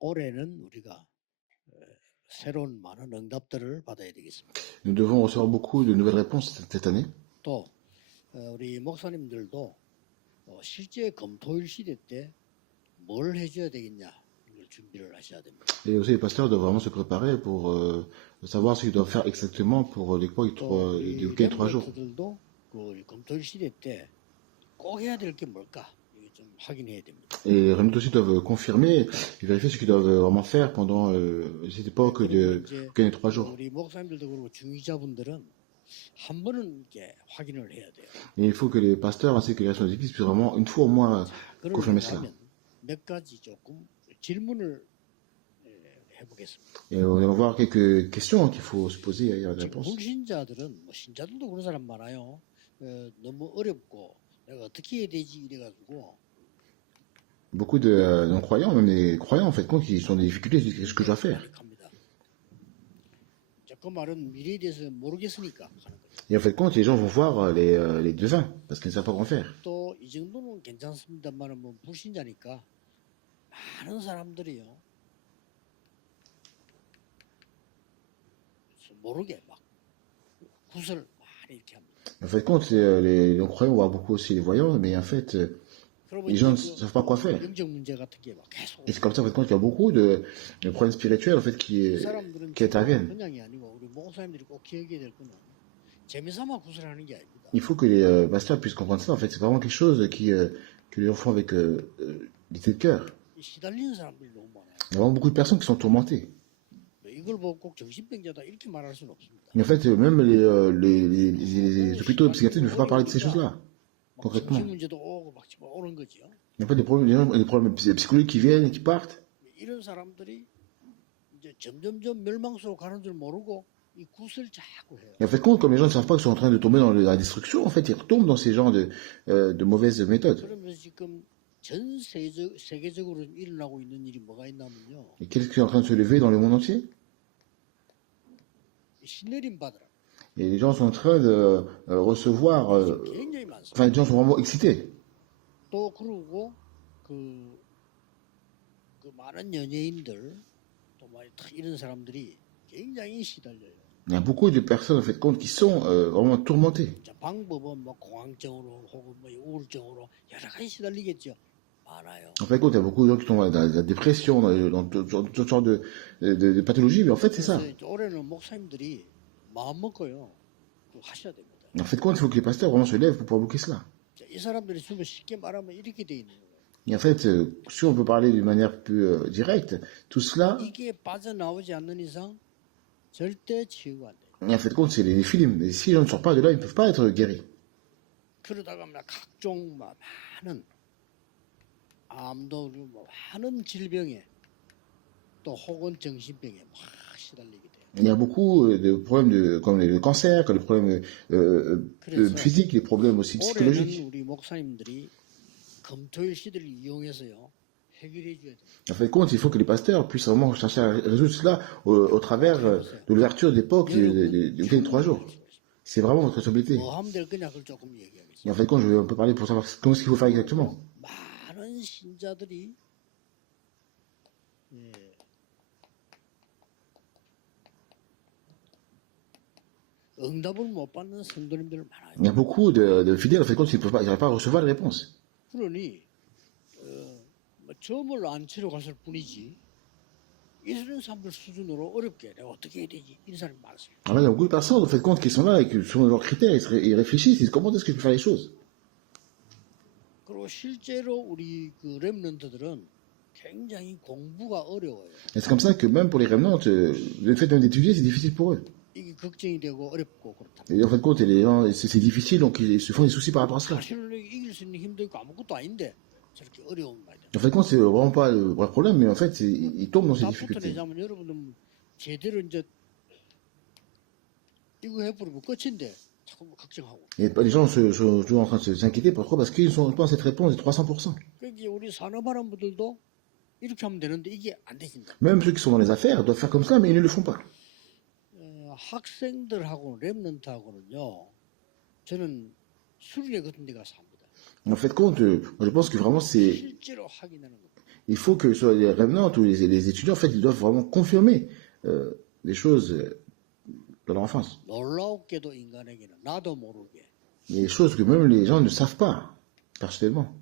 올해는 우리가 새로운 많은 응답들을 받아야 되겠습니다. Nous devons recevoir beaucoup de nouvelles réponses cette année. 또 우리 목사님들도 실제 검토일 시대 때 뭘 해줘야 되겠냐 이걸 준비를 하셔야 됩니다. Et aussi, les pasteurs doivent vraiment se préparer pour savoir ce qu'ils doivent faire exactement pour les week-ends 3 jours. 멤버들도 그 검토일 시대 때 꼭 해야 될 게 뭘까 이게 좀 확인해야 됩니다. Et les remédies aussi doivent confirmer et vérifier ce qu'ils doivent vraiment faire pendant cette époque de week-end 3 jours. 우리 목사님들도 그렇고 중위자분들은 한 번은 이렇게 확인을 해야 돼요. Et il faut que les pasteurs ainsi que les responsables d'église puissent vraiment une fois au moins confirmer cela. 몇 가지 조금 질문을 해보겠습니다. Et on va voir quelques questions qu'il faut se poser et des réponses. 불신자들은 신자들도 그런 사람 많아요. 너무 어렵고 내가 어떻게 해야 되지 이래가지고. Beaucoup de non-croyants, même les croyants, en fait, compte qu'ils sont dans des difficultés, ils disent qu'est-ce que je dois faire. 그 말은 미래에 대해서 모르겠으니까 하는 거죠. Et en fait, compte, les gens vont voir les devins parce qu'ils ne savent pas quoi faire. 또 이 정도는 괜찮습니다만 뭐 불신자니까 많은 사람들이요 모르게 막 구설 많이 이렇게 합니다. En fait, compte, les non-croyants voient beaucoup aussi les voyants, mais en fait, les gens ne savent pas quoi faire. Et c'est comme ça, en fait, compte, qu'il y a beaucoup de problèmes spirituels, en fait, qui interviennent. Il faut que les pasteurs puissent comprendre ça. En fait, c'est vraiment quelque chose que les gens font avec l'idée de cœur. Il y a vraiment beaucoup de personnes qui sont tourmentées. Et en fait, même les hôpitaux psychiatriques ne font pas parler de ces choses-là, concrètement. Il n'y a pas des problèmes psychologiques qui viennent et qui partent. Et en fait, comme les gens ne savent pas qu'ils sont en train de tomber dans la destruction, en fait, ils retombent dans ces genres de mauvaises méthodes. Et qu'est-ce qui est en train de se lever dans le monde entier? Et les gens sont en train de recevoir... enfin, les gens sont vraiment excités. Il y a beaucoup de personnes, en fait, compte, qui sont vraiment tourmentées. En fait, compte, il y a beaucoup de gens qui tombent dans la dépression, dans toutes sortes de pathologies, mais en fait, c'est ça. En fait, compte, il faut que les pasteurs vraiment se lèvent pour pouvoir bloquer cela. Et en fait, si on peut parler d'une manière plus directe, tout cela... Et en fait, compte, c'est les films. Et si les gens ne sortent pas de là, ils ne peuvent pas être guéris. Il y a beaucoup de problèmes comme le cancer, comme les problèmes physiques, les problèmes aussi psychologiques. En fait, compte, il faut que les pasteurs puissent vraiment chercher à résoudre cela au travers de l'ouverture d'époque de 3 jours. C'est vraiment votre responsabilité. Et en fait, compte, je vais un peu parler pour savoir comment est-ce qu'il faut faire exactement. Il y a beaucoup de fidèles, en fait, compte, ils n'arrivent pas à recevoir les réponses. Alors, il y a beaucoup de personnes, en fait, compte, qui sont là et qui sont leurs critères, ils réfléchissent, ils disent comment est-ce que je peux faire les choses. Et c'est comme ça que même pour les remnants, le fait même d'étudier, c'est difficile pour eux. Et en fait, compte, les gens, c'est difficile, donc ils se font des soucis par rapport à cela. En fait, compte, c'est vraiment pas le vrai problème, mais en fait, ils tombent dans ces difficultés. Et les gens sont toujours en train de s'inquiéter. Pourquoi? Parce qu'ils n'ont pas cette réponse de 300%. Même ceux qui sont dans les affaires doivent faire comme ça, mais ils ne le font pas. En fait, compte, je pense que vraiment c'est il faut que soit les revenants ou les étudiants, en fait, ils doivent vraiment confirmer les choses de leur enfance. 놀랍게도 인간에게는 나도 모르게 Les choses que même les gens ne savent pas, personnellement.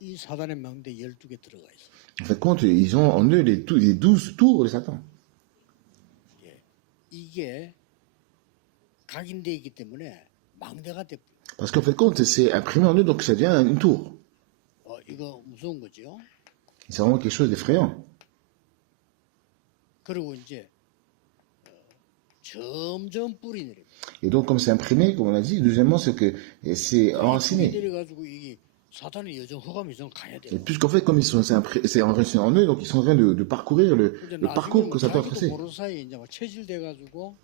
이 사단의 망대 12개 들어가 있어요. En fait, compte, ils ont en eux les 12 tours de Satan. 예. 이게 각인되어 있기 때문에 망대가 돼. Parce qu'en fait, compte, c'est imprimé en eux, donc ça devient une tour. 이거 무서운 거죠. C'est vraiment quelque chose d'effrayant. 그리고 이제 점점 뿌리 내립니다. Et donc, comme c'est imprimé, comme on a dit, deuxièmement, c'est que c'est enraciné. 내려가지고 이게 사단의 여정 허감 이상 가야 돼요. Et puisqu'en fait, comme c'est enraciné en eux, donc ils sont en train de parcourir le parcours que Satan a tracé. 모르는 사이에 이제 체질돼가지고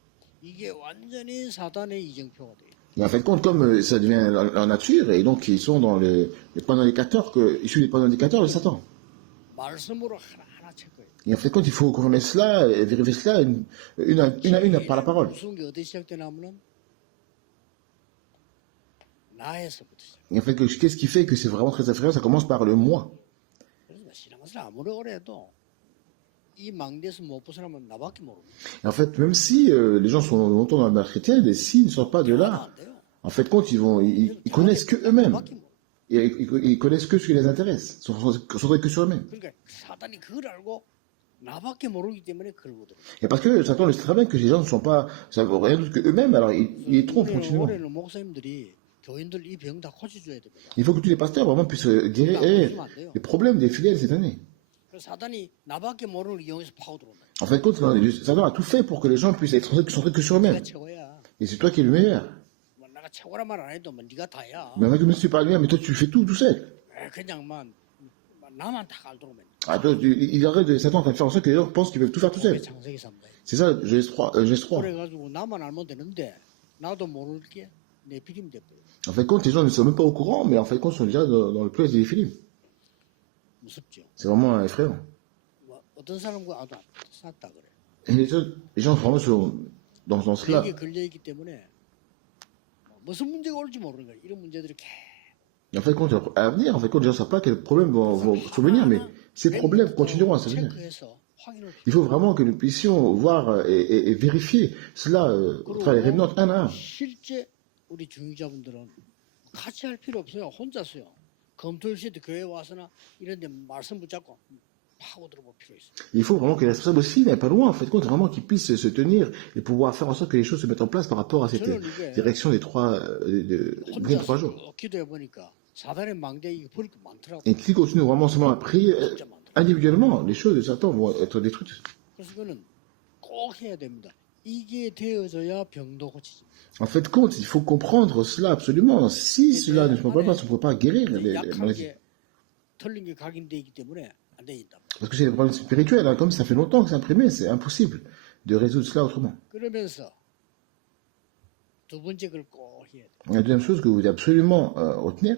이게 완전히 사단의 이정표가 돼요. Et en fait, compte, comme ça devient leur nature, et donc ils sont dans les panneaux indicateurs, issus des panneaux indicateurs de Satan. 말씀으로 하나하나 체크해요. Et en fait, compte, il faut confirmer cela et vérifier cela une à une par la parole. 무서운 게 어디 시작되냐면은 나에서부터 시작. Et en fait, qu'est-ce qui fait que c'est vraiment très effrayant? Ça commence par le moi. 그래서 신앙생활 아무리 오래 해도 이 망대에서 못 벗어나면 나밖에 모르고. Et en fait, même si les gens sont longtemps dans la chrétienne, et s'ils ne sortent pas de là, 안 돼요. en fait, compte, ils connaissent que eux-mêmes. 나밖에 모르고. Et ils connaissent que ce qui les intéresse. Ils sont centrés que sur eux-mêmes. 그러니까 사단이 그걸 알고 나밖에 모르기 때문에 걸거든. Et parce que Satan le sait très bien que les gens ne sont pas, ça veut rien d'autre que eux-mêmes, alors ils les trompent continuellement. 올해는 목사님들이 교인들 이 병 다 고쳐줘야 됩니다. Il faut que tous les pasteurs vraiment puissent guérir les problèmes des fidèles cette année. 사단이 나밖에 모르는 걸 이용해서 파고 들어온다. En fait, compte, Satan a tout fait pour que les gens puissent être centrés que sur eux-mêmes. 내가 최고야. Et c'est toi qui es le meilleur. 뭐 내가 최고란 말 안 해도 뭐 네가 다야. Mais je ne suis pas le meilleur, mais toi tu fais tout seul. 그냥만 나만 다 갈도록 맨. Ah, toi, il arrête de Satan en train de faire en sorte que les gens pensent qu'ils peuvent tout faire tout seuls. 창세기 3장. C'est ça, Genèse 3. 그래가지고 나만 알면 되는데 나도 모르게 내 비림 돼버려. En fait, compte, les gens ne sont même pas au courant, mais en fait, compte, ils sont déjà dans le piège des Philippe. 무섭죠. C'est vraiment effrayant. 뭐 어떤 사람과 아도 쌌다 그래. Et les gens vraiment sont dans cela. 이게 걸려 있기 때문에 무슨 문제가 올지 모르는 거야. 이런 문제들이 계속. Et en fait, compte, à venir, en fait, compte, les gens ne savent pas quels problèmes vont survenir, mais ces problèmes continueront à survenir. 체크해서 확인을. Il faut vraiment que nous puissions voir et vérifier cela au travers les révenants un à un. 실제 우리 중직자분들은 같이 할 필요 없어요. 혼자서요. 검토일 시에 교회 와서나 이런 데 말씀 붙잡고 파고 들어볼 필요 있어요. Il faut vraiment que les responsables aussi n'aient pas loin, en fait, compte, vraiment qu'ils puissent se tenir et pouvoir faire en sorte que les choses se mettent en place par rapport à cette direction des 3 jours. 기도해 보니까 사단의 망대 이거 버릴 게 많더라고. Et si continuent vraiment seulement à prier individuellement, les choses de Satan vont être détruites. 그래서 그거는 꼭 해야 됩니다. 이게 되어져야 병도 고치지. En fait, compte, il faut comprendre cela absolument. Si cela ne se passe pas, on ne peut pas guérir les maladies. 틀린 게 각인돼 있기 때문에 안 되겠다. Parce que c'est des problèmes spirituels, hein. Comme ça fait longtemps que c'est imprimé, c'est impossible de résoudre cela autrement. 그러면서 두 번째 걸 꼭 해야 돼. La deuxième chose que vous devez absolument retenir,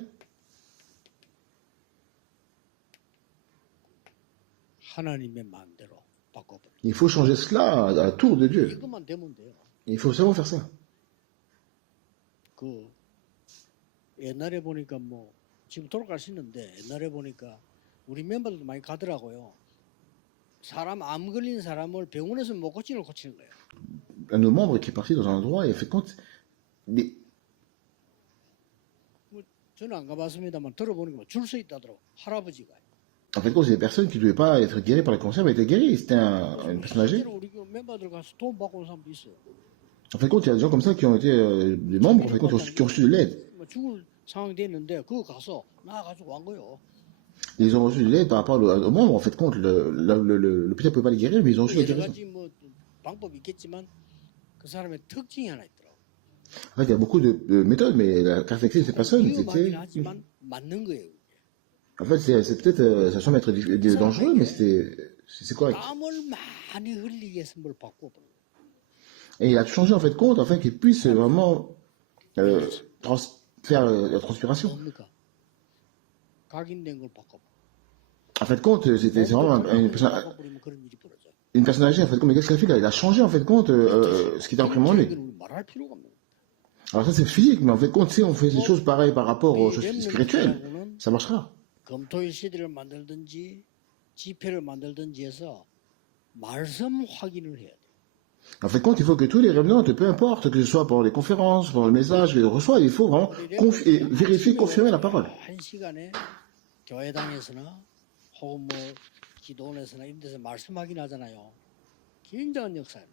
하나님의 마음대로 바꿔버려. il faut changer cela à la tour de Dieu. 이것만 되면 돼요. Il faut seulement faire ça. 그 옛날에 보니까 뭐 지금 돌아가시는데 옛날에 보니까 우리 멤버들도 많이 가더라고요. 사람 암 걸린 사람을 병원에서 못 고치는 걸 고치는 거예요. Un de nos membres qui est parti dans un endroit et fait compte. 뭐 저는 안 가봤습니다만 들어보니까 줄 서 있다더라고 할아버지가. En fait, c'est des personnes qui ne devaient pas être guéries par le cancer, mais étaient guéries. C'était une personne âgée. 우리 멤버들 가서 돈 받고 온 사람도 있어요. En fait, il y a des gens comme ça qui ont été des membres, en fait, qui ont reçu de l'aide. 뭐 죽을 상황이 됐는데 그거 가서 나가지고 왔 거요. Ils ont reçu de l'aide par rapport aux membres, en fait, compte. L'hôpital ne peut pas les guérir, mais ils ont reçu la 여러 guérison. 가지 뭐 방법이 있겠지만 그 사람의 특징이 하나 있더라고. En fait, il y a beaucoup de méthodes, mais la caractéristique de ces personnes, 위험하긴 c'était. 하지만 맞는 거예요. En fait, c'est peut-être, ça semble être dangereux, mais c'est correct. 땀을 많이 흘리게 해서 뭘 바꿔버려. Et il a changé, en fait, compte, afin qu'il puisse vraiment faire la transpiration. 뭡니까? 각인된 걸 바꿔. En fait, compte, c'est vraiment 바꿔버리면 그런 일이 벌어져. une personne âgée, en fait, comme qu'est-ce qu'elle a fait? Elle a changé, en fait, compte, ce qui était imprimé en lui. 우리 말할 필요가 없는 거야. Alors ça c'est physique, mais en fait, quand si on fait des choses pareilles par rapport aux choses spirituelles, ça marchera. 검토일 시대를 만들든지 지폐를 만들든지 해서 말씀 확인을 해야 돼. En fait, compte, il faut que tous les remnants, peu importe, que ce soit pour les conférences, pour le message qu'ils reçoivent, il faut vraiment vérifier, confirmer la parole. 한 시간에 교회당에서나 혹은 뭐 기도원에서나 이런 데서 말씀 확인하잖아요. 굉장한 역사예요.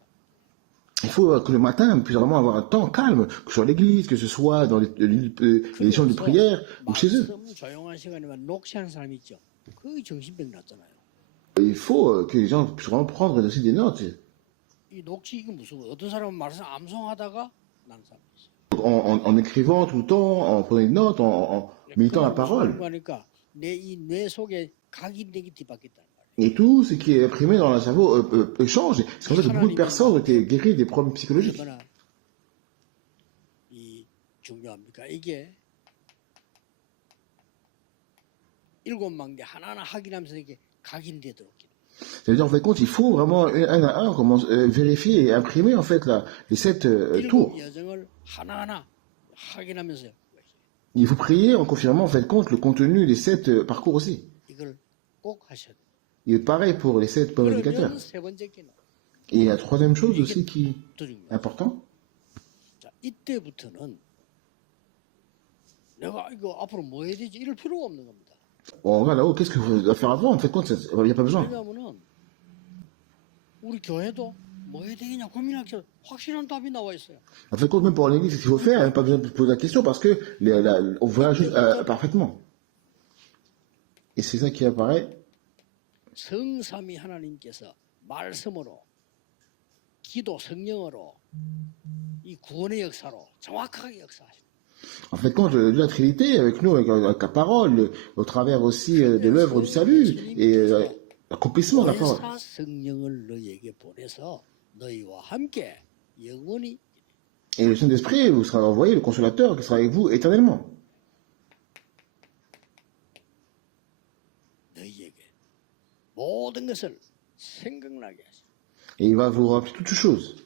Il faut que le matin, on puisse vraiment avoir un temps calme, que ce soit à l'église, que ce soit dans les chambres de prière ou chez eux. 조용한 시간이면 녹취하는 사람 있죠. 거의 정신병 났잖아요. Il faut que les gens puissent vraiment prendre aussi des notes. 이 녹취 이게 무슨 어떤 사람은 말씀 암송하다가 난 사람 있어. En écrivant tout le temps, en prenant des notes, en méditant la parole. 그러니까 내 이 뇌 속에 각인되기 뒤바뀌었다는 말이에요. Et tout ce qui est imprimé dans le cerveau change. C'est comme ça que beaucoup de personnes ont été guéries des problèmes psychologiques. 얼마나 이 중요합니까? 이게 7만 개 하나하나 확인하면서 이게 각인되도록. C'est-à-dire, en fait, compte, il faut vraiment, un à un, vérifier et imprimer, en fait, les 7 tours. Il faut prier en confirmant, en fait, compte, le contenu des 7 parcours aussi. Et pareil pour les 7 pommes indicateurs. Et la troisième chose aussi qui est important. Bon, voilà, oh, qu'est-ce que vous devez faire avant? En fait, compte, il n'y a pas besoin. En fait, compte, même pour l'église, ce qu'il faut faire, il n'y a pas besoin de poser la question parce que on voit la chose parfaitement. Et c'est ça qui apparaît. 성삼위 하나님께서 말씀으로 기도 성령으로 이 구원의 역사로 정확하게 역사하십니다. En fait, quand la Trinité, avec nous, avec la parole, au travers aussi de l'œuvre du salut et l'accomplissement de la parole. Et le Saint-Esprit vous sera envoyé, le consolateur, qui sera avec vous éternellement. Et il va vous rappeler toutes choses.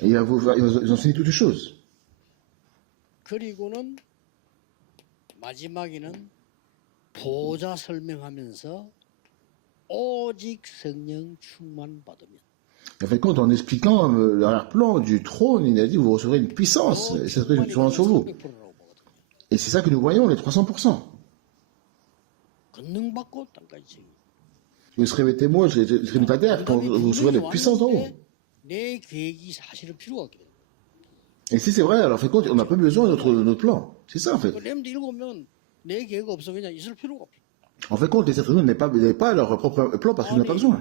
Et il va vous enseigner toutes choses. 그리고는 마지막에는 보좌 설명하면서 오직 성령 충만 받으면. En fait, quand en expliquant l'arrière-plan du trône, il a dit vous recevrez une puissance, et ça serait une puissance sur vous. Et c'est ça que nous voyons, les 300%. Vous serez mes témoins, je serai une terre quand vous recevrez les puissances en haut. Et si c'est vrai, alors en fait, on n'a pas besoin de notre plan. C'est ça en fait. En fait, compte, les êtres humains n'avaient pas leur propre plan parce qu'ils n'en ont pas besoin.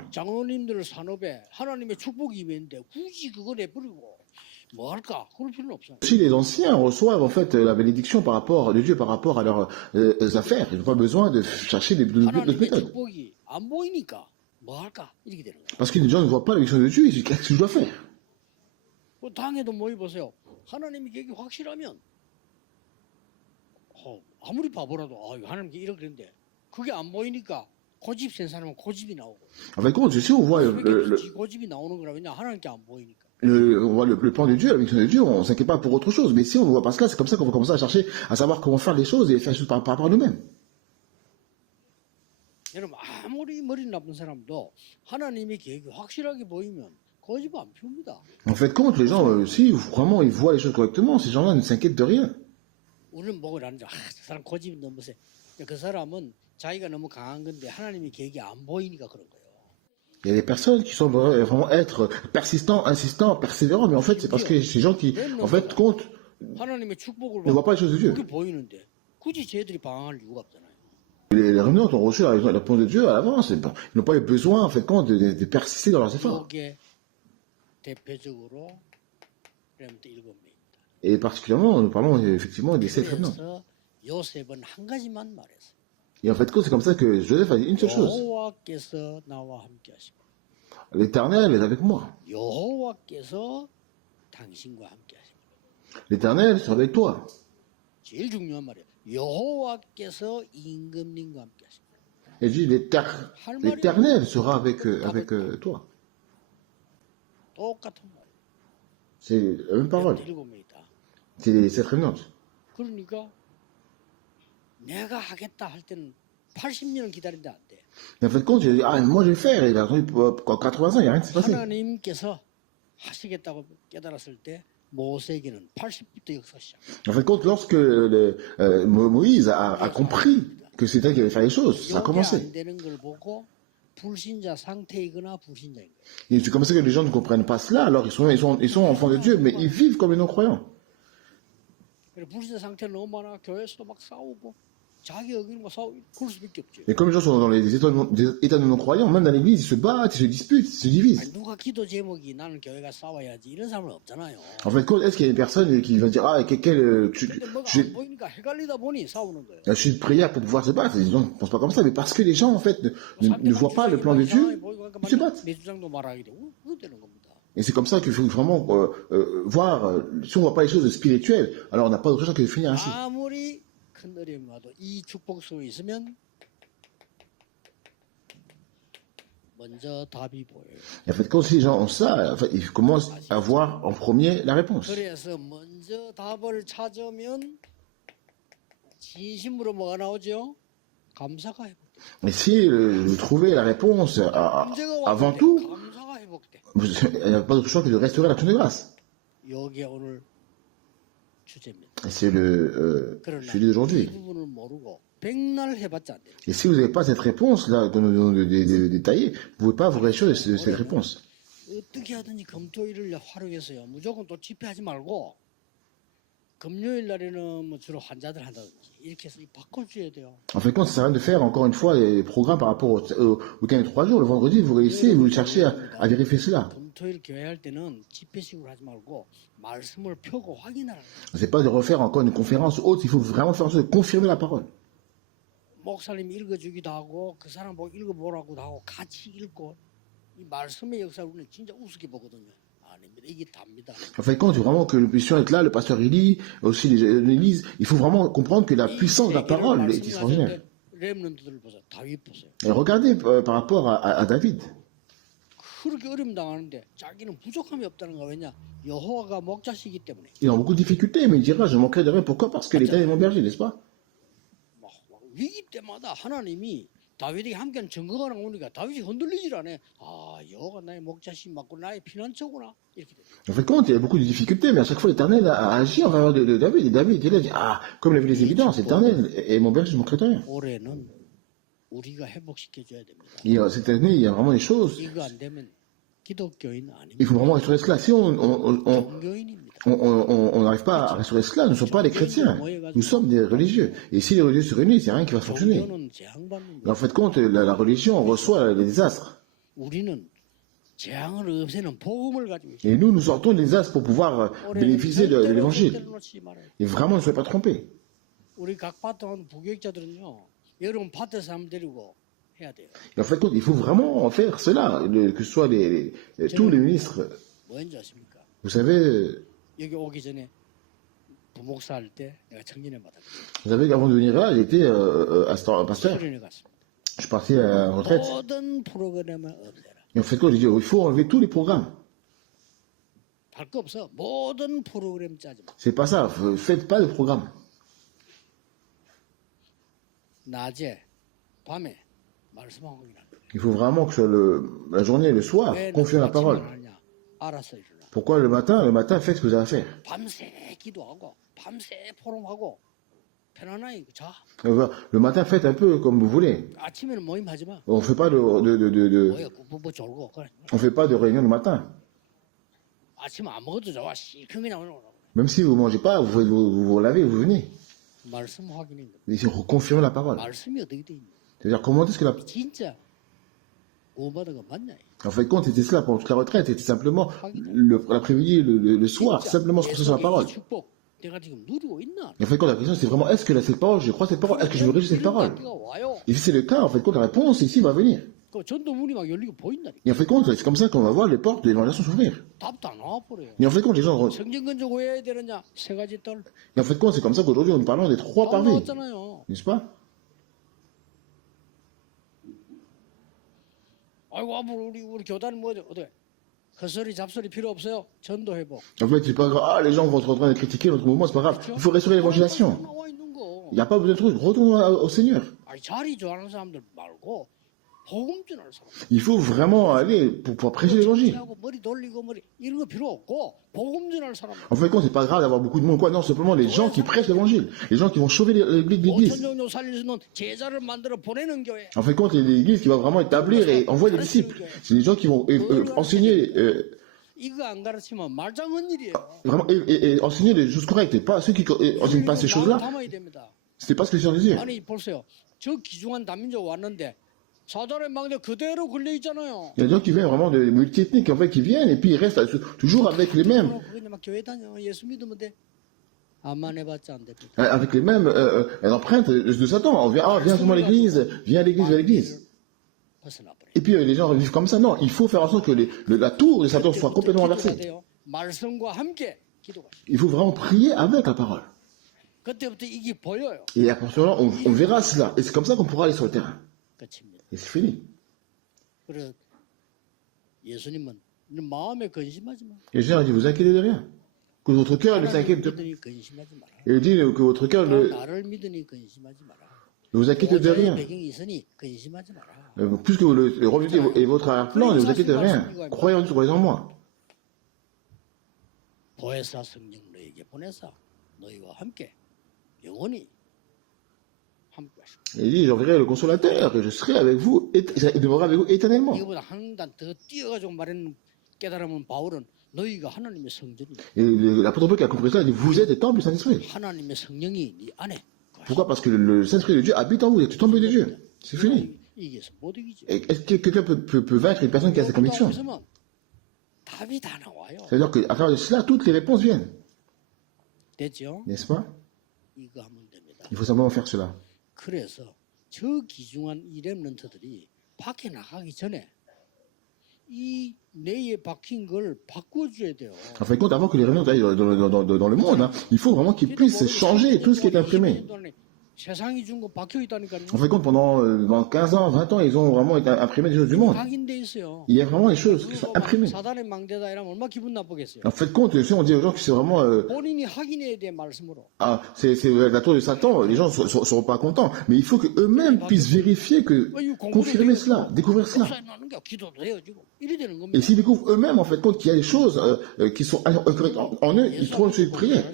Si les anciens reçoivent en fait la bénédiction par rapport de Dieu par rapport à leurs affaires, ils n'ont pas besoin de chercher d'autres méthodes. Parce que les gens ne voient pas la bénédiction de Dieu, ils disent qu'est-ce que je dois faire? En fait, compte, si on voit on voit le plan de Dieu, la mission de Dieu, on ne s'inquiète pas pour autre chose. Mais si on ne voit pas cela, c'est comme ça qu'on va commencer à chercher à savoir comment faire les choses et faire les choses par rapport à nous-mêmes. En fait, compte, les gens, si vraiment ils voient les choses correctement, ces gens-là ne s'inquiètent de rien. Il y a des personnes qui sont vraiment être persistants, insistants, persévérants, mais en fait, c'est parce que ces gens qui, en fait, comptent, ne voient pas les choses de Dieu. Les remnants ont reçu la réponse de Dieu à l'avance. Ils n'ont pas eu besoin, en fait, compte, de persister dans leurs efforts. Et particulièrement, nous parlons effectivement des 7 remnants. Et en fait, c'est comme ça que Joseph a dit une seule chose. L'Éternel est avec moi. L'Éternel sera avec toi. 여호와께서 임금님과 함께 하십니다. Et dit, l'Éternel sera avec toi. 똑같은 말. C'est la même parole. 7명이다. C'est les 7 réunions. 그러니까 내가 하겠다 할 때는 80년을 기다린다 안 돼. Et en fait, quand tu dis, ah, moi je vais faire, il a attendu 80 ans, il n'y a rien qui s'est passé. 하나님께서 하시겠다고 깨달았을 때 모세에게는 80부터 역사 시작. En fait, lorsque Moïse a compris que c'était qui allait faire les choses, ça a commencé. 안 되는 걸 보고 불신자 상태이거나 불신자인 거예요. Et c'est comme ça que les gens ne comprennent pas cela, alors ils sont enfants de Dieu, mais ils vivent comme les non-croyants. 불신자 상태는 너무 많아. 교회에서도 막 싸우고 자기 여기는 뭐 싸우고 그럴 수밖에 없죠. Et comme les gens sont dans les états de non-croyants, même dans l'église, ils se battent, ils se disputent, ils se divisent. 누가 기도 제목이 나는 교회가 싸워야지 이런 사람은 없잖아요. En fait, est-ce qu'il y a une personne qui va dire, ah, je suis de prière pour pouvoir se battre? Les gens ne pensent pas comme ça, mais parce que les gens, en fait, ne voient pas le plan de Dieu, ils se battent. Et c'est comme ça qu'il faut vraiment voir, si on ne voit pas les choses spirituelles, alors on n'a pas d'autre chose que de finir ainsi. 아무리 큰 어려움이 와도 이 축복 속에 있으면 먼저 답이 보여요. Et en fait, quand ces gens ont ça, en fait, ils commencent à voir en premier la réponse. 그래서 먼저 답을 찾으면 진심으로 뭐가 나오죠? 감사가 회복돼. Et si vous trouvez la réponse avant tout, 감사가 회복돼. il n'y a pas d'autre choix que de restaurer l'action de grâce. 여기에 오늘 주제입니다. Et c'est le sujet d'aujourd'hui. 이 부분을 모르고 백날 해봤자 안 돼요. Et si vous n'avez pas cette réponse-là, que nous avons détaillée, vous ne pouvez pas vous réassurer de cette réponse. 어떻게 하든지 금토일을 활용해서요. 무조건 또 집회하지 말고 금요일 날에는 뭐 주로 환자들 한다든지 이렇게 해서 바꿔줘야 돼요. En fait, ça sert à rien de faire encore une fois les programmes par rapport au week-end de 3 jours. Le vendredi, vous réussissez, vous cherchez à vérifier cela. 금토일 교회할 때는 집회식으로 하지 말고 말씀을 펴고 확인하라. C'est pas de refaire encore une conférence ou autre. Il faut vraiment faire en sorte de confirmer la parole. 목사님 읽어주기도 하고 그 사람 보고 읽어보라고도 하고 같이 읽고 이 말씀의 역사를 우리는 진짜 우습게 보거든요. 아닙니다. 이게 답니다. En fait, quand vraiment que le puissant est là, le pasteur il lit, aussi l'Église, il faut vraiment comprendre que la puissance de la parole est extraordinaire. 렘넌트들 보세요. 다윗 보세요. Et regardez par rapport à David. 그렇게 어려움 당하는데 자기는 부족함이 없다는 거 왜냐? 여호와가 목자시기 때문에. Il a beaucoup de difficultés, mais il dira, je manquerai de rien. Pourquoi? Parce que l'Éternel est mon berger, n'est-ce pas? 막 위기 때마다 하나님이 다윗에게 함께하는 증거가 나오니까 다윗이 흔들리질 않아. 아, 여호와가 나의 목자신 맞고 나의 피난처구나. 이렇게 돼. En fait, quand il y a beaucoup de difficultés, mais à chaque fois l'Éternel a agi en faveur de David. Et David, il a dit, ah, comme il avait les évidences, l'Éternel est mon berger, je ne manquerai de rien. 올해는 우리가 회복시켜줘야 됩니다. Et cette année, il y a vraiment des choses. 이거 안 되면 기독교인 아닙니다. Il faut vraiment restaurer cela. Si on 종교인입니다. n'arrive pas à restaurer cela, nous ne sommes pas des chrétiens. Nous sommes des religieux. Et si les religieux se réunissent, il n'y a rien qui va fonctionner. 종교는 재앙받는 Et en fait, quand la religion reçoit les désastres, 우리는 재앙을 없애는 복음을 가지고 있어요. et nous sortons des désastres pour pouvoir bénéficier de l'évangile. 절대로 놓치지 말아요. Et vraiment, ne soyez pas trompés. 우리 각 파트 하는 부교육자들은요. 여러분 파트 사람 데리고 해야 돼요. Et en fait, il faut vraiment faire cela, que ce soit tous les ministres. 뭔지 아십니까? Vous savez, 여기 오기 전에 부목사 할 때 내가 청년회 받았거든요. vous savez qu'avant de venir là, j'étais pasteur. 수련회 갔습니다. Je suis parti à la retraite. 모든 프로그램을 없애라. Et en fait, quand j'ai dit, il faut enlever tous les programmes. 할 거 없어. 모든 프로그램 짜지 마. C'est pas ça. Faites pas de programme. 낮에, 밤에 말씀하고 일하는 거예요. Il faut vraiment que sur la journée et le soir, 왜 confier la parole. 아침을 하냐? 알아서 일어나. Pourquoi le matin, faites ce que vous avez à faire. 밤새 기도하고 밤새 포럼하고 편안하게 자. Le matin, faites un peu comme vous voulez. 아침에는 모임하지 마. On fait pas 뭐야, 뭐 졸고 그래. on fait pas de réunion le matin. 아침 안 먹어도 좋아. 시큰 그냥 오라고. Même si vous mangez pas, vous lavez, vous venez. 말씀 확인인 거. Il faut confirmer la parole. 말씀이 어떻게 돼 있냐? C'est-à-dire, comment est-ce que 진짜 구원받은 거 맞냐? En fait, quand c'était cela pendant toute la retraite, c'était simplement l'après-midi, le soir, simplement se concentrer sur la parole. 이 축복 내가 지금 누리고 있나? Et en fait, quand la question c'est vraiment, est-ce que cette parole, je crois cette parole, est-ce que je me réjouis de cette parole? 와요. Et si c'est le cas, en fait, quand la réponse ici va venir. 그 그 전도문이 막 열리고 보인다니까. Et en fait, compte, c'est comme ça qu'on va voir les portes de l'évangélisation s'ouvrir. 답도 안 나와버려요. Et en fait, compte, les gens. 성전 건축 왜 해야 되느냐? 세 가지 뜰. Et en fait, compte, c'est comme ça qu'aujourd'hui, nous parlons des 3 답 parvis. 나왔잖아요. N'est-ce pas? 아이고 앞으로 우리 교단은 뭐죠? 어때? 헛소리 잡소리 필요 없어요. 전도 회복. En fait, c'est pas grave. Ah, les gens vont être en train de critiquer notre mouvement, c'est pas grave. Il faut restaurer l'évangélisation. 나와 있는 거. Il n'y a pas besoin de trucs. Retournons au Seigneur. 아니 자리 좋아하는 사람들 말고 복음 전하는 사람. Il faut vraiment aller pour pouvoir prêcher l'évangile. 하고 머리 돌리고 머리 이런 거 필요 없고 복음 전하는 사람. En fait, c'est pas grave d'avoir beaucoup de monde, quoi. Non, simplement les gens qui prêchent l'évangile. Les gens qui vont sauver l'église. 오천종족 살릴 수 있는 제자를 만들어 보내는 교회. En fait, c'est l'église qui va vraiment établir et envoyer des disciples. C'est les gens qui vont enseigner, 이거 안 가르치면 말장은 일이에요. vraiment, et enseigner les choses correctes. Et pas ceux qui enseignent pas ces choses-là. 담아야 됩니다. C'était pas ce que les gens disaient. 아니 보세요. 저 귀중한 다민족 왔는데 사단의 망대 그대로 걸려 있잖아요. Il y a des gens qui viennent vraiment de multiethniques, en fait, qui viennent et puis ils restent toujours avec les mêmes. 그냥 막 교회 다녀. 예수 믿으면 돼. 암만 해봤자 안 됩니다. Avec les mêmes empreintes de Satan. On vient, ah, viens seulement à l'église, viens à l'église, viens à l'église. 벗어나버려. Et puis les gens vivent comme ça. Non, il faut faire en sorte que la tour de Satan soit complètement renversée. 말씀과 함께 기도가. Il faut vraiment prier avec la parole. 그때부터 이게 보여요. Et à partir de là, on verra cela. Et c'est comme ça qu'on pourra aller sur le terrain. 끝입니다. Et c'est fini. 그래 예수님은 마음에 근심하지 마. Et Jésus a dit, vous inquiétez de rien. Que votre cœur ne s'inquiète pas. 믿으니 근심하지 마라. Et il dit que votre cœur ne 나를 믿으니 근심하지 마라. vous inquiétez de rien. 배경이 있으니 근심하지 마라. Puisque le royauté est votre arrière-plan, ne vous inquiétez de rien. Croyez en moi. 보혜사 성령 너에게 보내사 너희와 함께 영원히 함께 하시고. Il dit, j'enverrai le consolateur et je serai avec vous et demeurera avec vous éternellement. 이거보다 한 단 더 뛰어가지고 말하는 깨달으면 바울은 너희가 하나님의 성전이야. Et l'apôtre Paul qui a compris ça, il dit, vous êtes le temple du Saint-Esprit. 하나님의 성령이 네 안에. Pourquoi? Parce que le Saint-Esprit de Dieu habite en vous, et tu tombes de Dieu. C'est fini. 이게서 못 이기죠. Et est-ce que quelqu'un peut vaincre une personne qui a cette conviction? 답이 다 나와요. C'est-à-dire qu'à travers cela, toutes les réponses viennent. 됐죠? N'est-ce pas? 이거 하면 됩니다. Il faut simplement faire cela. 그래서 저 귀중한 이 렘넌트들이 밖에 나가기 전에 이 내에 박힌 걸 바꿔줘야 돼요. En fin de compte, avant que les réunions aillent dans le monde, hein, il faut vraiment qu'ils puissent changer tout ce qui est imprimé. 세상이 준 거 박혀 있다니까요. En fin de compte, pendant 15 ans, 20 ans, ils ont vraiment été imprimés des choses du monde. 각인돼 있어요. Il y a vraiment des choses qui sont imprimées. 사단의 망대다 이러면 얼마나 기분 나쁘겠어요. En fait, compte, si on dit aux gens que c'est vraiment 본인이 확인해야 돼 말씀으로. c'est la tour de Satan, les gens ne seront pas contents, mais il faut qu'eux-mêmes puissent vérifier confirmer cela, découvrir cela. 기도도 해요 지금. 이래 되는 겁니다. Et s'ils découvrent eux-mêmes, en fait, compte qu'il y a des choses qui sont correctes en eux, ils trouvent celui de prière.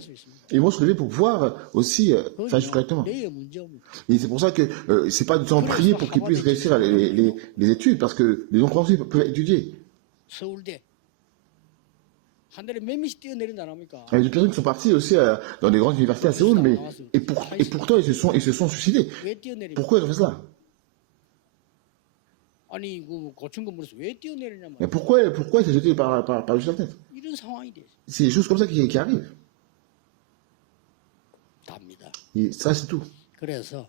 Ils vont se lever pour pouvoir aussi faire les choses correctement. Et c'est pour ça que c'est pas du temps prier pour qu'ils puissent réussir les études, parce que les non-croyants peuvent étudier. 서울대 한 달에 몇 명씩 뛰어내린다 합니까? Il y a des personnes qui sont parties aussi dans des grandes universités à Séoul, mais et pourtant ils se sont suicidés. 왜 뛰어내리냐? Pourquoi ils ont fait cela? 아니 그 고층 건물에서 왜 뛰어내리냐면 Mais pourquoi ils s'est jeté par-dessus la tête? 이런 상황이 돼. C'est des choses comme ça qui arrivent. 답니다. Et ça c'est tout. 그래서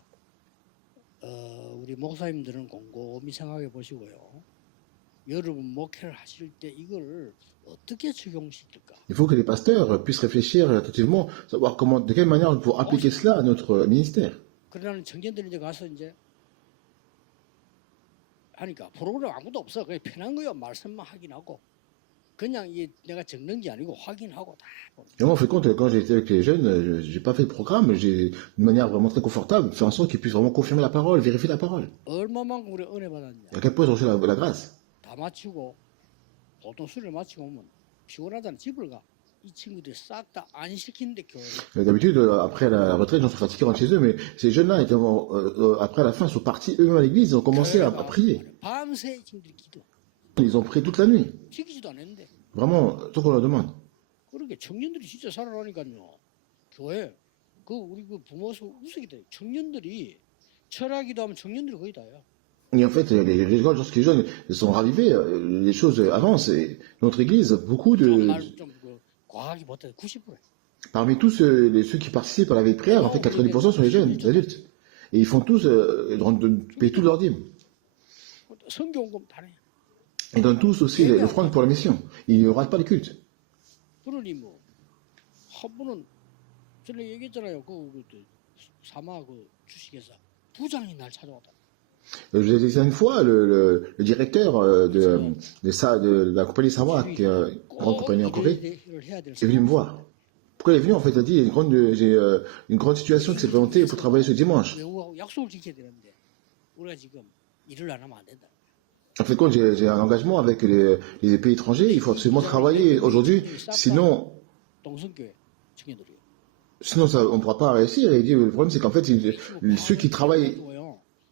우리 목사님들은 곰곰이 생각해 보시고요. 여러분 목회를 하실 때 이걸 어떻게 적용시킬까? Il faut que les pasteurs puissent réfléchir attentivement, savoir de quelle manière pour appliquer cela à notre ministère. 그러나는 청년들이 이제 가서 이제 하니까 프로그램 아무도 없어. 그냥 편한 거요. 말씀만 확인하고 그냥 이게 내가 적는 게 아니고 확인하고 다. Et moi, en fait, compte, quand j'étais avec les jeunes, j'ai pas fait le programme, j'ai de manière vraiment très confortable, fait en sorte qu'ils puissent vraiment confirmer la parole, vérifier la parole. 얼마만큼 우리 은혜 받았냐? À quel point ils ont reçu la grâce. 다 마치고 보통 수련을 마치고 오면 피곤하다는 집을 가. 이 친구들이 싹 다 안 시키는데 교회를. D'habitude, après la retraite, ils sont fatigués rentrent chez eux, mais ces jeunes-là, après la fin, sont partis eux-mêmes à l'église, ils ont commencé à prier. 밤새 이 친구들이 기도. Ils ont prié toute la nuit. 시키지도 않았는데. Vraiment, tout qu'on leur demande. 그렇게 청년들이 진짜 살아나니까요. 교회 우리 부모서 우스기다. 청년들이 철학기도 하면 청년들이 거의 다야. Et en fait, lorsque les jeunes sont ravivés, les choses avancent. Et notre église, beaucoup de... Parmi tous ceux qui participent à la veille de prière, en fait, 90% sont les jeunes, les adultes. Et ils font tous, payent tous leurs dîmes. 성경금 다 내. Ils donnent tous aussi l'offrande pour la mission. Ils ne ratent pas le culte. 그러니 뭐 한 번은 전에 얘기했잖아요. 사마 그 주식회사 부장이 날 찾아왔다. Je vous ai dit ça une fois, le directeur de la compagnie Sawa, qui est une grande compagnie en Corée, est venu me voir. Pourquoi il est venu? En fait, il a dit, j'ai une grande situation qui s'est présentée pour travailler ce dimanche. 외국하고 약속을 지켜야 되는데 우리가 지금 일을 안 하면 안 된다. En fait, quand j'ai un engagement avec les pays étrangers, il faut absolument travailler aujourd'hui, sinon 동성교회 청년들이요. Sinon, on ne pourra pas réussir. Et il dit, le problème, c'est qu'en fait, ceux qui travaillent,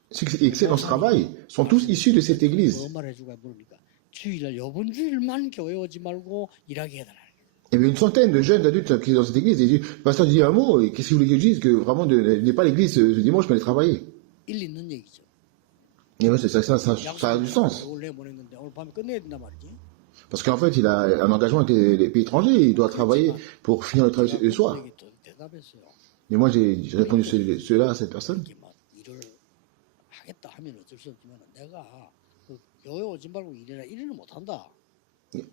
ceux qui excellent dans ce travail, sont tous issus de cette église. 뭐 말해주가 모르니까 주일날 요번 주일만 교회 오지 말고 일하게 해달라. Il y avait une centaine de jeunes adultes qui étaient dans cette église. Et il dit, le pasteur dit un mot, et qu'est-ce que vous voulez que je dise? Que vraiment, n'est pas à l'église ce dimanche, mais aller travailler. 일리 있는 얘기죠. Et ouais, ça a du sens. 오늘 내보낸 건데 오늘 밤에 끝내야 된단 말이지. Parce qu'en fait, il a un engagement avec les pays étrangers, il doit travailler pour finir le travail le soir. 대답했어요. Et moi, j'ai répondu cela à cette personne. 이렇게 막 일을 하겠다 하면 어쩔 수 없지만 내가 그 교회 오지 말고 일해라 일을 못 한다.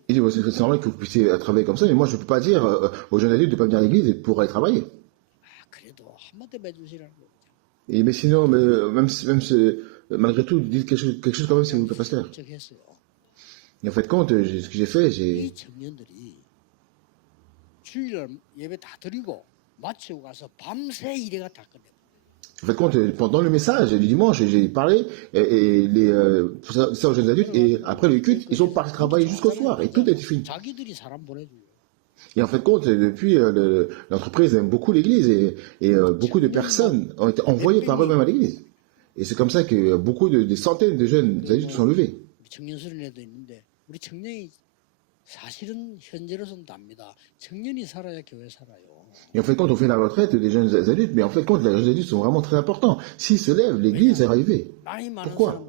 Il dit, ouais, c'est normal que vous puissiez travailler comme ça, mais moi, je ne peux pas dire aux jeunes adultes de ne pas venir à l'église pour aller travailler. 아 그래도 한마디 해주시라는 거. Et mais sinon, malgré tout, dites quelque chose quand même, s'il vous plaît, pasteur. 했어요. Et en fait, compte, ce que j'ai fait, 이 청년들이 주일날 예배 다 드리고 마치고 가서 밤새 일해가 다 끝내. En fait, compte, pendant le message du dimanche, j'ai parlé pour ça aux jeunes adultes, et après le culte, ils sont partis travailler jusqu'au soir, et tout a été fini. 자기들이 사람 보내줘요. Et en fait, compte, depuis, l'entreprise aime beaucoup l'église, et beaucoup de personnes ont été envoyées par eux-mêmes à l'église. Et c'est comme ça que des centaines de jeunes adultes sont levés. 청년 수련회도 있는데 우리 청년이 사실은 현재로서는 답니다. 청년이 살아야 교회 살아요. Et en fait, quand on fait la retraite des jeunes adultes, mais en fait, quand les jeunes adultes sont vraiment très importants. S'ils se lèvent, l'église est arrivée. Pourquoi?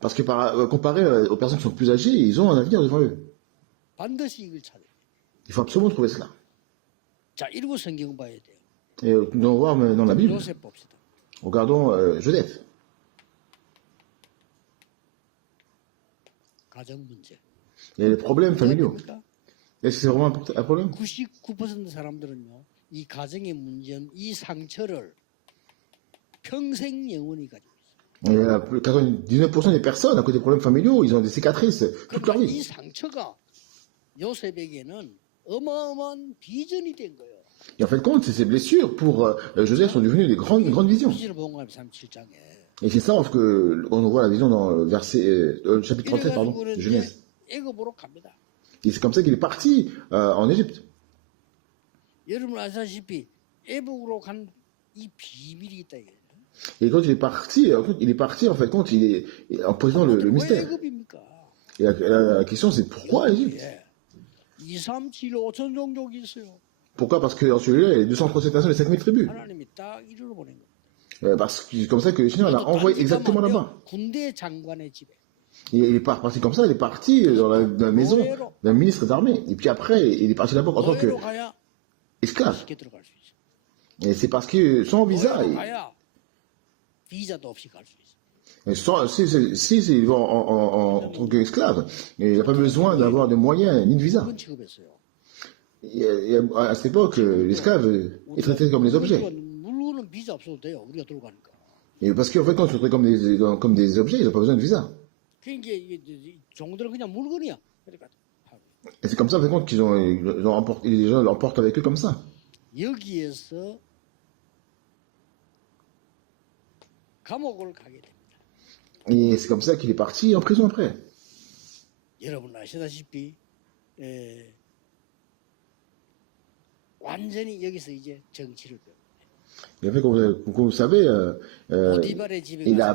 Parce que comparé aux personnes qui sont plus âgées, ils ont un avenir devant eux. Il faut absolument trouver cela. Et nous allons voir dans la Bible. Regardons Joseph. Il y a des problèmes familiaux. Est-ce que c'est vraiment un problème? 99% 사람들은요, 이 가정의 문제, 이 상처를 평생 영원히 가지고 있어요. 99% des personnes à cause des problèmes familiaux, ils ont des cicatrices toute leur vie. 이 상처가 요셉에게는 어마어마한 비전이 된 거예요. Et en fait, compte, ces blessures pour Joseph sont devenues des grandes visions. Et c'est ça qu'on voit la vision dans le chapitre 37, de Genèse. Et c'est comme ça qu'il est parti en Égypte. Et quand il est parti en fait, compte, en posant le mystère. Et la question, c'est pourquoi l'Égypte? Pourquoi? Parce que dans celui-là, il y a 237 nations et 5000 tribus. Parce que c'est comme ça que le Seigneur l'a envoyé exactement là-bas. Il est parti comme ça, il est parti dans la maison d'un ministre d'armée. Et puis après, il est parti là-bas en tant qu'esclave. Et c'est parce que sans visa, s'il va en tant qu'esclave, il n'a pas besoin d'avoir de moyens ni de visa. Et à cette époque, l'esclave est traité comme des objets. Et parce qu'en fait, quand ils sont traités comme des objets, ils n'ont pas besoin de visa. Et c'est comme ça, en fait, compte qu'ils les gens l'emportent avec eux comme ça. Et c'est comme ça qu'il est parti en prison après. Et en fait, comme vous savez, il a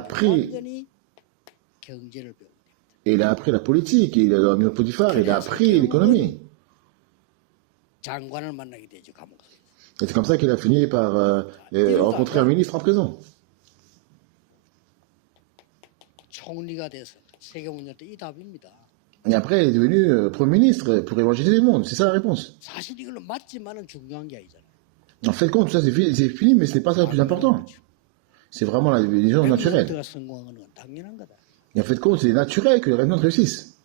appris la politique, il a dans le Potiphar, il a appris l'économie. Et c'est comme ça qu'il a fini par rencontrer un ministre en prison. Et après, il est devenu Premier ministre pour évangéliser le monde. C'est ça la réponse. En fait, compte, tout ça c'est fini, mais ce n'est pas ça le plus important. C'est vraiment la vision naturelle. Et en fait, compte, c'est naturel que les réunions réussissent.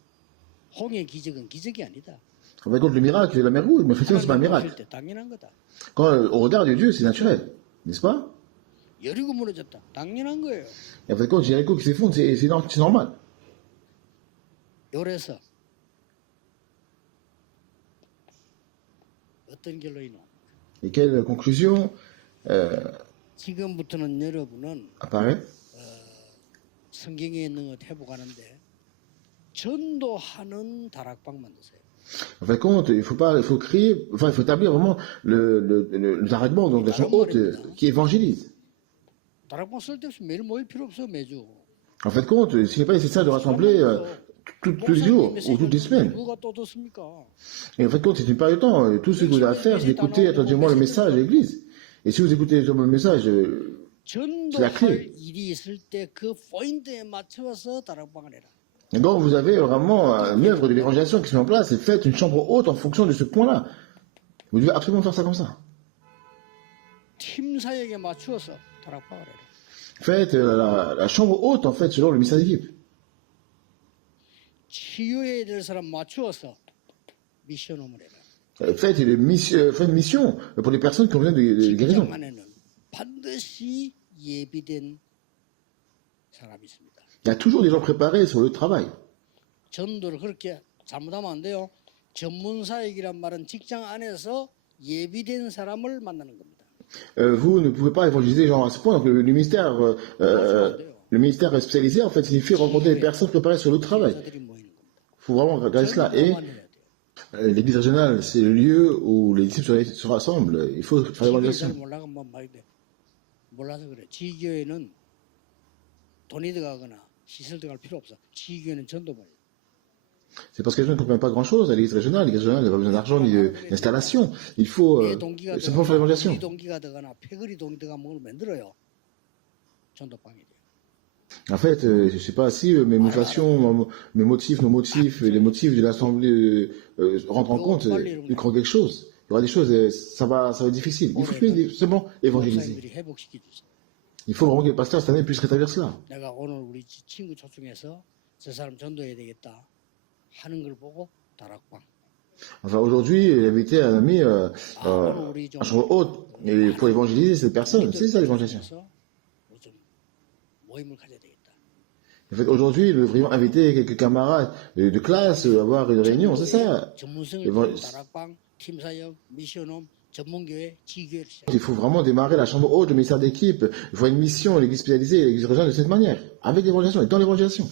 홍해 기적은 기적이 아니다. En fait, compte, le miracle, c'est la mer rouge, mais en fait, c'est pas un 하나님 miracle. 보실 때 당연한 거다. Quand on regarde Dieu, c'est naturel, n'est-ce pas? 여리고 무너졌다. 당연한 거예요. Et en fait, compte, Jéricho qui s'effondre, c'est normal. 요래서 어떤 결론이 나옵니까? Et quelle conclusion 지금부터는 여러분은 apparaît? 성경에 있는 것 회복하는데 전도하는 다락방 만드세요. En fait, compte, il faut créer, enfin, il faut établir vraiment le Darakban, donc la chambre haute, qui évangélise. 다락방 쓸데없이 매일 모일 필요 없어 매주. En fait, compte, s'il n'est pas nécessaire de rassembler tous les jours ou toutes les semaines. 누가 또 듣습니까? Et en fait, compte, c'est une période de temps. Tout ce que vous avez à faire, c'est d'écouter attentivement le message de l'Église. Et si vous écoutez le message, la clé. 전도할 일이 있을 때 그 포인트에 맞춰서 다락방을 해라. Et donc, vous avez vraiment une œuvre de l'évangélisation qui se met en place et faites une chambre haute en fonction de ce point-là. Vous devez absolument faire ça comme ça. 팀 사역에 맞추어서 다락방을 해라. Faites la chambre haute, en fait, selon le message d'équipe. 치유해야 될 사람 맞추어서 미션홈을 해라. Faites une mission pour les personnes qui ont besoin de guérison. 직장 안에는 반드시 예비된 사람이 있습니다. Il y a toujours des gens préparés sur le travail. 전도를 그렇게 잘못하면 안 돼요. 전문 사역이란 말은 직장 안에서 예비된 사람을 만나는 겁니다. Vous ne pouvez pas évangéliser les gens à ce point. Donc, le ministère spécialisé, en fait, signifie rencontrer des personnes préparées sur le travail. 사들이 모이는 겁니다. Il faut vraiment regarder cela. Et 전도만 해야 돼요. l'église régionale, c'est le lieu où les disciples se rassemblent. Il faut faire 지교회 잘 l'évangélisation. 몰라가면 말이 돼. 몰라서 그래. 지교회는 돈이 들어가거나 시설 들어갈 필요 없어. 지교회는 전도만 해요. C'est parce que les gens ne comprennent pas grand-chose à l'église régionale. L'église régionale n'a pas besoin d'argent ni d'installation. Il faut 내 동기가 simplement faire 들어가거나 l'évangélisation. 우리 동기가 들어가나 패거리 동기 들어가면 뭘 만들어요. 전도방이 돼요. En fait, je ne sais pas si mes motivations, mes motifs, nos motifs, et les motifs de l'Assemblée rentrent en compte. Il croit quelque chose. Il y aura des choses, ça va être difficile. Il faut simplement évangéliser. 목사님들이 회복시켜주세요. Il faut vraiment que le pasteur cette année puisse rétablir cela. 내가 오늘 우리 친구 초청해서 저 사람 전도해야 되겠다 하는 걸 보고 다락방. Enfin, aujourd'hui, il a invité un ami à chambre haute et pour évangéliser cette personne. C'est ça l'évangélisation. 좀 모임을 가져야 되겠다. En fait, aujourd'hui, il veut vraiment inviter quelques camarades de classe, avoir une réunion, c'est ça. 전문성을 준 다락방, 팀사역, 미션홈, 전문교회, 지교회를 시작. Il faut vraiment démarrer la chambre haute, le ministère d'équipe. Il faut une mission, l'église spécialisée, l'église régionale de cette manière, avec l'évangélisation et dans l'évangélisation.